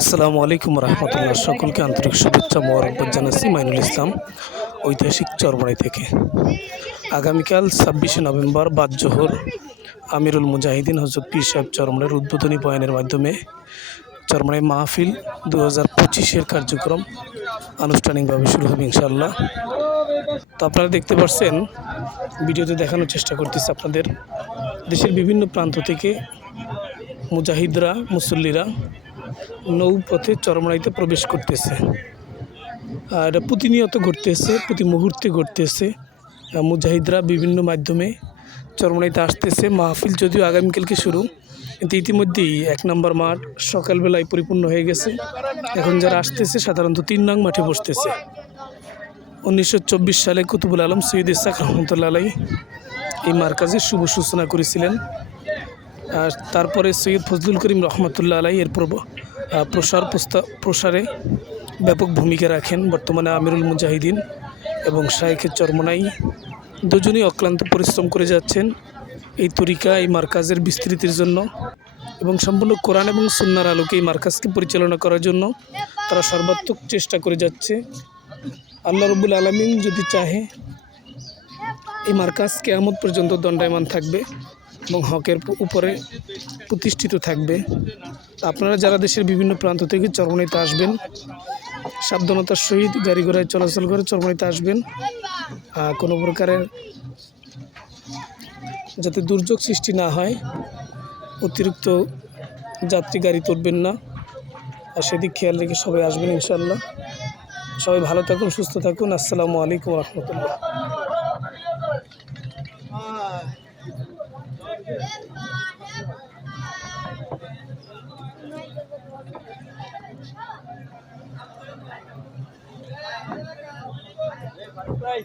আসসালামু আলাইকুম রহমতুল্লাহ। সকলকে আন্তরিক শুভেচ্ছা, মোবারকবাদ জানাচ্ছি মাইনুল ইসলাম ঐতিহাসিক চরমড়াই থেকে। আগামীকাল ছাব্বিশে নভেম্বর বাদ জোহর আমিরুল মুজাহিদিন হজরত পীর সাহেব চরমড়াইয়ের উদ্বোধনী বয়ানের মাধ্যমে চরমড়াই মাহফিল দু হাজার পঁচিশের কার্যক্রম আনুষ্ঠানিকভাবে শুরু হবে ইনশাল্লাহ তো আপনারা দেখতে পাচ্ছেন ভিডিওতে দেখানোর চেষ্টা করতেছি আপনাদের। দেশের বিভিন্ন প্রান্ত থেকে মুজাহিদরা, মুসল্লিরা নৌপথে চরমড়াইতে প্রবেশ করতেছে। আর প্রতিনিয়ত ঘটতেছে, প্রতি মুহূর্তে ঘটতেছে। মুজাহিদরা বিভিন্ন মাধ্যমে চরমড়াইতে আসতেছে। মাহফিল যদিও আগামীকালকে শুরু, কিন্তু ইতিমধ্যেই এক নম্বর মাঠ সকালবেলায় পরিপূর্ণ হয়ে গেছে। এখন যারা আসতেছে, সাধারণত তিন নং মাঠে বসতেছে। উনিশশো চব্বিশ সালে কুতুবুল আলম সৈয়দ ইসাক রহমতুল্লাহ আলাই এই মার্কাজের শুভ সূচনা করেছিলেন। আর তারপরে সৈয়দ ফজলুল করিম রহমতুল্লাহ আলাই এর প্রসার প্রসারে ব্যাপক ভূমিকা রাখেন বর্তমানে আমিরুল মুজাহিদিন এবং শায়েখের চরমনাই। দুজনেই অক্লান্ত পরিশ্রম করে যাচ্ছেন এই তরিকা, এই মার্কাজের বিস্তৃতির জন্য এবং সম্পূর্ণ কোরআন এবং সুন্নার আলোকে এই মার্কাজকে পরিচালনা করার জন্য তারা সর্বাত্মক চেষ্টা করে যাচ্ছে। আল্লাহ রবুল আলমিন যদি চাহে, এই মার্কাজ কেয়ামত পর্যন্ত দণ্ডায়মান থাকবে। এবং হকের উপরে প্রতিষ্ঠিত থাকবে। আপনারা যারা দেশের বিভিন্ন প্রান্ত থেকে চরমনাইতে আসবেন, সাবধানতার সহিত গাড়ি ঘোড়ায় চলাচল করে চরমনাইতে আসবেন কোনো প্রকারের যাতে দুর্যোগ সৃষ্টি না হয়, অতিরিক্ত যাত্রী গাড়ি তুলবেন না। আর সেদিক খেয়াল রেখে সবাই আসবেন ইনশাল্লাহ সবাই ভালো থাকুন, সুস্থ থাকুন। আসসালামু আলাইকুম রহমতুল্লাহ। đây.